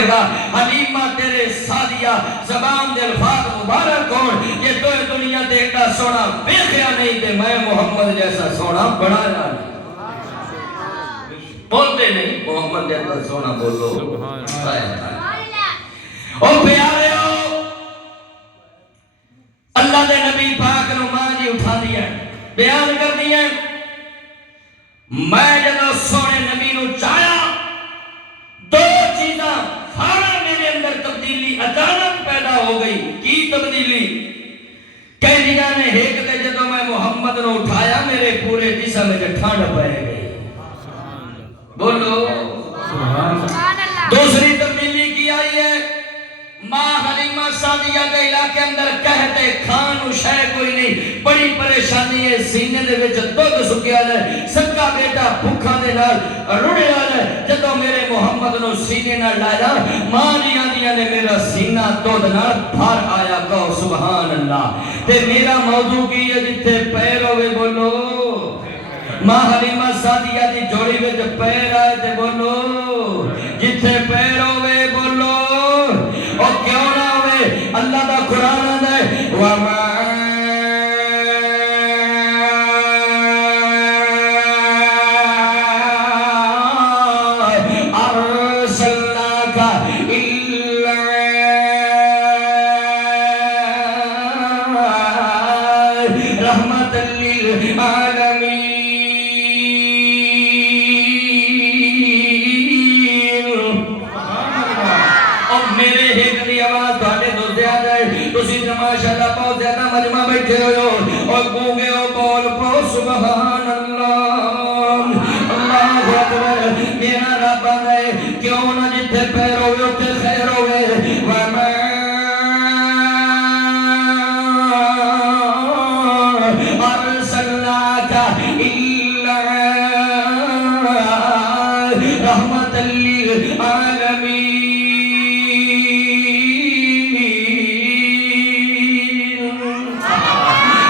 حلیمہ تیرے سادیہ زبان دے الفاظ مبارک ہون یہ تو دنیا دے ایڈا سونا ویکھیا نہیں تے میں محمد جیسا سونا بنایا نہیں بولتے نہیں محمد جیسا سونا بولو او پیارے ہو اللہ دے نبی پاک نو ماں جی اٹھا دیا بیان کر دیا میں جب سونے نبی نو چاہیا دو چیزاں فوراً میرے اندر تبدیلی اچانک پیدا ہو گئی کی تبدیلی کہہ دیا نے ایک دے جدو میں محمد نو اٹھایا میرے پورے جسم میں ٹھنڈ پہ گئی بولو دوسری تبدیلی کی آئی ہے ماں حلیمہ سعدیہ کے علاقے اندر کہتے کھانو شے کوئی نہیں بڑی پریشانی ہے سینے دے وچ دودھ سکیا ہے سکا بیٹا بھوکا دے نال رڑے والے جدو میرے محمد نو سینے نال لایا ماں جی آندیاں نے میرا سینہ دودھ نال بھر آیا کہو سبحان اللہ تے میرا موضوع کی ہے جتھے پیر ہوئے بولو ماں حلیمہ سعدیہ دی جوڑی وچ پیر آئے تے بولو جتھے پیر ہوئے بولو اور کیوں نہ ہوئے اللہ دا قرآن آدھے وَمَا أَرْسَلْنَاكَ إِلَّا رَحْمَةً لِلْعَالَمِينَ ماشاءاللہ بہت زیادہ مجمع بیٹھے ہو اور گونگے ہو بول پو سبحان اللہ اللہ اکبر میرا رب ہے کیوں نہ جتھے پیر ہوئے اتھے خیر ہوئے وَمَا أَرْسَلْنَاكَ إِلَّا رَحْمَةً لِلْعَالَمِينَ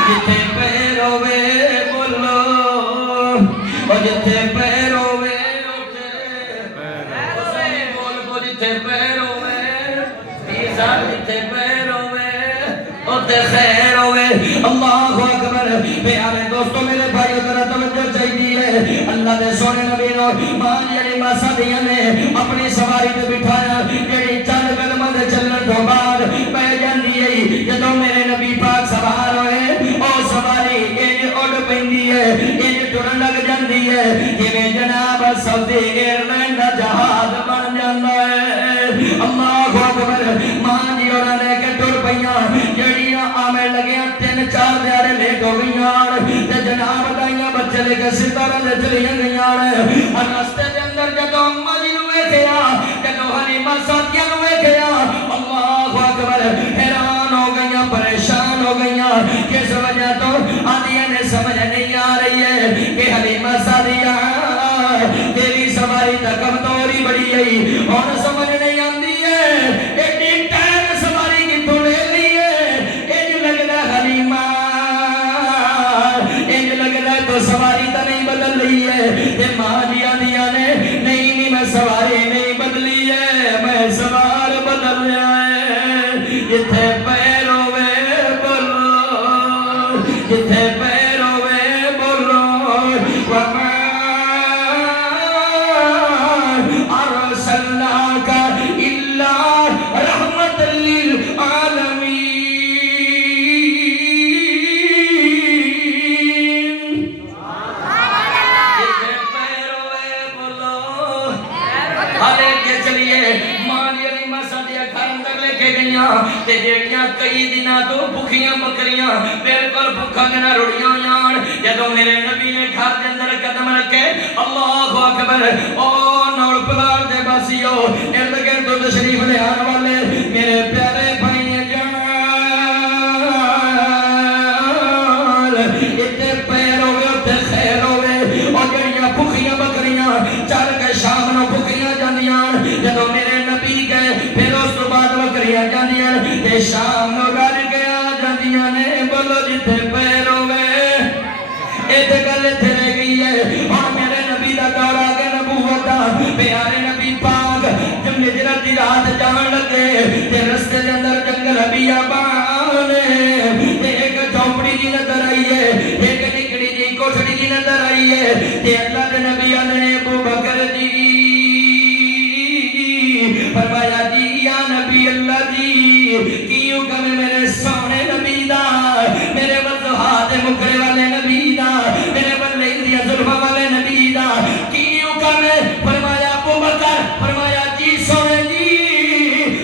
جتھے پیر ہوئے بول بول جتھے پیر ہوئے پیسا جتھے پیر ہوئے اتھے خیر ہوئے اللہ اکبر پیارے دوستو میرے بھائیو ذرا توجہ چاہیے اللہ دے سونے نبی نو ماں حلیمہ سعدیہ نے اپنی سواری تے بٹھایا جڑی چند قدم دے چلن تو بعد پہ جاندی ہے جدوں میرے نبی پاک سوار ہوئے او سواری انج اڑ پیندی ہے انج ٹرن لگ جاندی ہے جویں جناب سعودی ایئر لائن دا جہاز بن جاندا ہے اللہ اکبر ماں جی اور لے کے ٹر پیاں جڑیاں آویں لگیاں تین چار دیارے لے کے گئیاں تے جناب دائیاں بچے لے کے ستارہ لے چلیاں گئیاں راستے دے اندر جدوں اماں جی نو ویکھیا جدوں حلیمہ سعدیہ نو ویکھیا اللہ اکبر حیران ہو گئیاں پریشان ہو گئیاں کس وجہ تو آدھیاں نے سمجھ نہیں آ رہی ہے کہ حلیمہ سعدیہ تیری سواری تا کمزوری بڑی ہے اور سمجھ نہیں آندی ہے ایڈی ٹائم سواری کتوں لے لی ہے انج لگدا حلیمہ انج لگدا تو سواری تا نہیں بدل رہی ہے تے ماں جی آندیاں نے نہیں میں سواری نہیں بدلی ہے میں سوار بدل رہا ہے جتھے پیر ہوئے بولو جتھے پیر ہوئے بولو وَمَا أَرْسَلْنَاكَ إِلَّا رَحْمَةً لِلْعَالَمِينَ جتھے پیر ہوئے بولو ہلے کے چلیے ماں حلیمہ سعدیہ گھر اندر لے کے گئیاں تے جیڑیاں کئی دنوں تو بھوکیاں بکریاں بالکل بھوکا کے نہ رڑیاں ہویاں جدوں میرے نبی نے گھر دے اندر قدم رکھے اللہ اکبر او نور پلار دے باسیو ارد گرد تشریف لے آن والے میرے پیارے بھائی جان اتنے پیر ہوئے اتنے خیر ہوئے اور جڑیاں بھوکیاں بکریاں چل کے شام نو بھوکیاں جاندیاں جدوں میرے نبی گئے پھر اس تو بعد بکریاں جاندیاں تے شام نو گل کے آ جاندیاں نے بولو جتھے پیر ہوئے ایت گل اتھے رہ گئی ہے اور میرے نبی دا دور آ کے نبوت دا پیارے نبی پاک جب ہجرت دی رات جان لگے تے رستے دے اندر جنگل بیابان ایک چوپڑی جی نظر آئی ہے ایک نکڑی جی کوٹھڑی جی نظر آئی ہے تے اللہ دے نبی نے ابو بکر جی فرمایا جی یا نبی اللہ جی کیوں کہ میرے سونے نبی دا میرے وضحات مکڑے والے نبی دا میرے بلے دیا ظلمہ والے نبی دا کیوں کہ میں فرمایا ابو بکر فرمایا جی سونے جی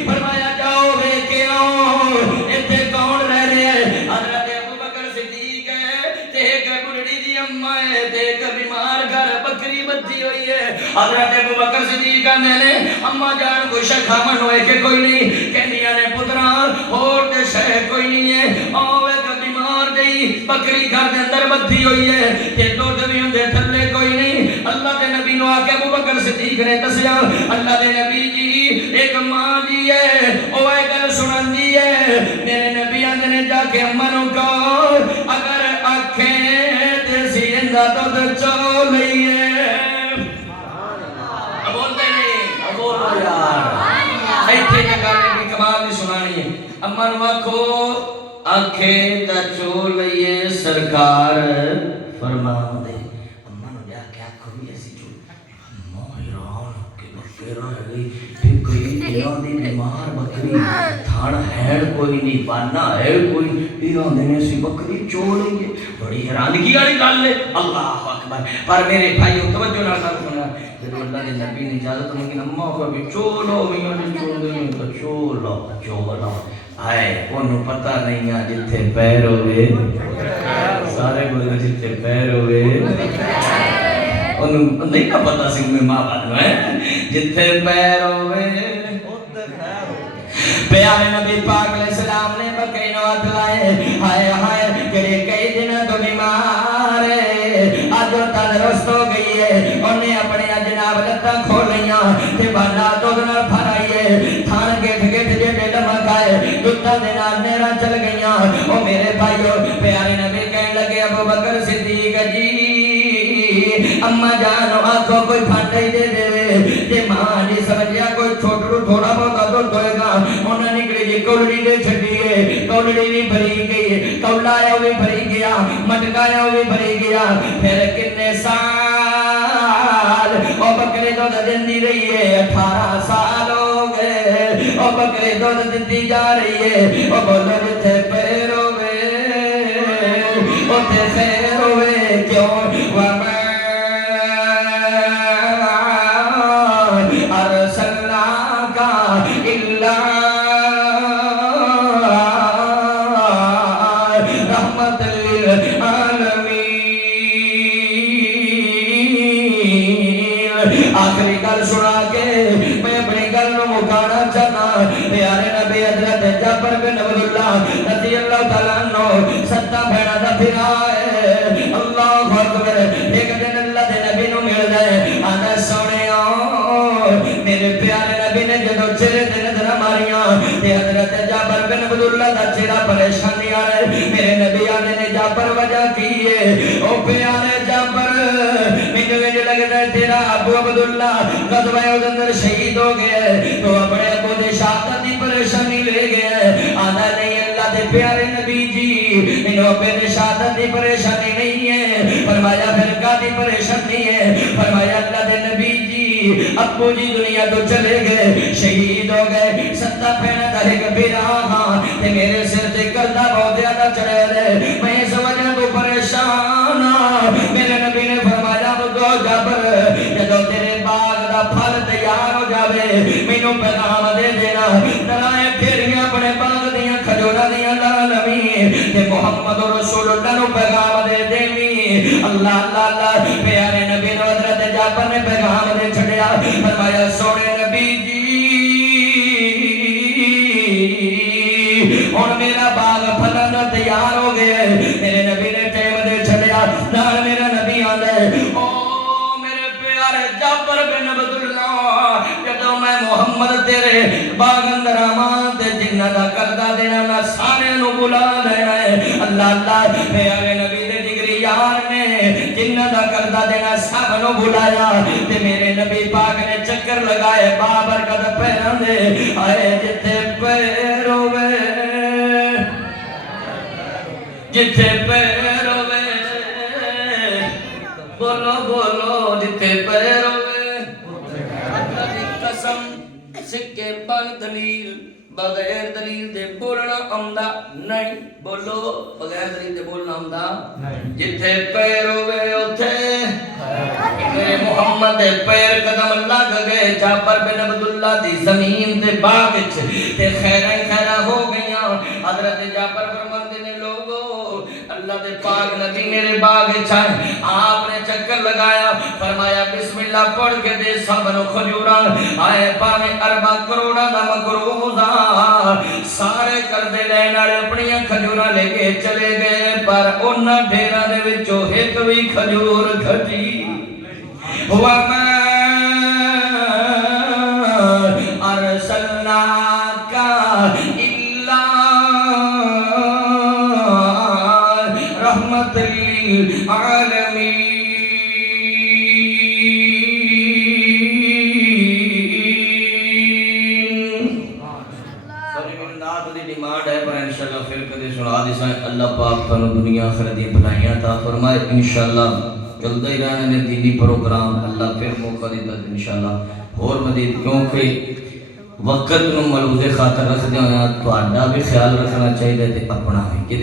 فرمایا جاؤ بے کے آؤ اتنے کون رہ رہے ہیں حضرت ابو بکر صدیق ہے ایک بڑھڑی جی اممہ ہے ایک بیمار گھر بکری بدھی ہوئی ہے حضرت ابو بکر صدیق میں نے اممہ جان کو شکھا من ہوئے کہ کوئی نہیں کہنیا نے پتران اور دے شہ کوئی نہیں ہے آوے کا بیمار جئی بکری گھر دے اندر بدھی ہوئی ہے تے دو جبیوں دے تھلے کوئی نہیں اللہ دے نبی نو آکے ابو بکر صدیق نے دسیا اللہ دے نبی جی ایک ماں جی ہے او اے گل سنن دی ہے میرے نبی آندے نے جا کے اممہ نو کہو اگر آنکھیں تے سیندہ تو چو لئیے بولتے نہیں بولو یار ایتھے جگہ میں بھی کمال نہیں سنانی ہے اممہ نو آکھو آنکھیں تا چو لئیے سرکار فرما دے اممہ نو جا کے آنکھو بھی ایسی چو اممہ حیران کہ بکرہ ہے گئی پھر کوئی ایران دی بیمار بکری تھاڑ ہیڑ کوئی نہیں بانا ہے کوئی ایران دینے سی بکری چو لئیے بڑی حیرانگی والی گل ہے اللہ اکبر پر میرے بھائیو توجہ نہ کر سنا جب اللہ نے نبی نے اجازت مانگی اماں کو بھی چولو میاں نے چولو تو چولو آئے انہوں پتہ نہیں ہے جتھے پیر ہوئے سارے بولے جتھے پیر ہوئے انہوں نہیں نہ پتہ سی میں ماں بات ہے جتھے پیر ہوئے پیارے نبی پاک علیہ السلام نے بکری نو ہاتھ لائے ہائے ہائے کہ کئی دن تو بیمار ہے آج وہ تندرست ہو گئی ہے انہیں اپنے جناب لتاں کھول لیاں تے بانا تو دنال پھرائیے تھان گیٹ گیٹ جیٹے لمک آئے دتا دنال میرا چل گئیاں او میرے بھائیو پیارے نبی کہنے لگے ابو بکر صدیق جی اممہ جانو آنکھوں کوئی پھانٹا ہی دے دے تے ماں جی سمجھیا کوئی چھوٹرو تھوڑا بہت دل ہوئے گا انہوں نکلی جی کولڑی دے چھڑیے کولڑی بھی بھری گئی کولا آیا بھی بھری گیا مٹکا آیا بھی بھری گیا پھر کتنے سال او بکرے دودھ دن دی رہی ہے 18 سال ہو گئے او بکرے دودھ دن دی جا رہی ہے او بولو جتھے پیر ہوئے اتھے خیر ہوئے کیوں وَمَا أَرْسَلْنَاكَ إِلَّا رَحْمَةً لِلْعَالَمِينَ آخری گل سنا کے میں اپنی گل نو مکانا چاہنا پیارے نبی حضرت جعفر بن عبداللہ رضی اللہ تعالیٰ عنہ ستا بھیڑا دا پھرا ہے اللہ اکبر ایک دن اللہ دے نبی نو مل گئے آنا سونے میرے پیارے نبی نے جدو چہرے تے نظر ماریاں تے حضرت جعفر بن عبداللہ دا چہرہ پریشانی آ رہے میرے نبی آنے نے جعفر وجہ کی ہے او پیارے جعفر مجھے لگتا ہے تیرا ابو عبداللہ غزوہ اندر شہید ہو گئے تو اپنے ابو دے شہادت دی پریشانی لے گئے آنا نہیں اللہ دے پیارے نبی جی انہوں اپنے دے شہادت دی پریشانی نہیں ہے فرمایا فرقہ دی پریشانی ہے فرمایا اللہ دے نبی جی ابو جی دنیا تو چلے گئے شہید ہو گئے ستا پہنا دا ایک بیراہاں تے میرے سر تے کردہ بہت زیادہ چڑھے دے میں اس وجہ تو پریشان میرے نبی نے فرمایا دو جابر جدو تیرے باغ دا پھل تیار ہو جاوے مینوں پیغام دے دینا درائے پھیریاں اپنے باغ دیاں کھجورا دیاں لالمی تے محمد رسول اللہ نو پیغام دے دیوی اللہ اللہ اللہ پیارے نبی نو حضرت جعفر نے پیغام دے چھڑیا فرمایا سونے نبی جی اور میرا باغ پھلن تیار ہو گئے میرے نبی نے ٹیم دے چھڑیا نال میرا نبی آندے او میرے پیارے جعفر بن عبداللہ جدو میں محمد تیرے باغ اندر آمان تے جنہ دا کردہ دینا میں سارے نو بلا دینا ہے اللہ اللہ پیارے نبی دے جگری یار نے جنہ دا کردہ دینا سب نو بلایا تے میرے نبی پاک نے چکر چکر لگائے بابر کا پیروں دے آئے جتھے پیر ہوے جتھے پیر ہوے بولو بولو جتھے پیر ہوے اللہ دی قسم سکے بن دلیل بغیر دلیل دے بولنا آمدا نہیں بولو بغیر دلیل دے بولنا آمدا جتھے پیر ہوے اوتھے میرے محمد دے پیر قدم لگ گئے جابر بن عبداللہ دی زمین دے باغ وچ تے خیراں خیراں ہو گئیاں حضرت جابر فرماندے نے لوگو اللہ دے پاک نبی میرے باغ وچ آئے آپ نے چکر لگایا فرمایا بسم اللہ پڑھ کے دے سب نو کھجوراں آئے پاویں اربا کروڑاں دا مقروضہ سارے قرضے لین والے اپنی کھجوراں لے کے چلے گئے پر انہاں ڈھیراں دے وچوں ایک وی کھجور گھٹی وَمَا أَرْسَلْنَاكَ إِلَّا رَحْمَةً لِلْعَالَمِينَ ڈیمانڈ ہے پر انشاءاللہ پھر کدے سنا دی سائیں اللہ پاک تانوں دنیا آخرت دی بھلائیاں عطا فرمائے انشاءاللہ چلتا ہی رہنے نے دینی پروگرام اللہ پھر موقع دیتا انشاءاللہ اور مزید کیونکہ وقت نو ملوز خاطر رکھ دیا تو آڈا بھی خیال رکھنا چاہیے تے اپنا بھی کہ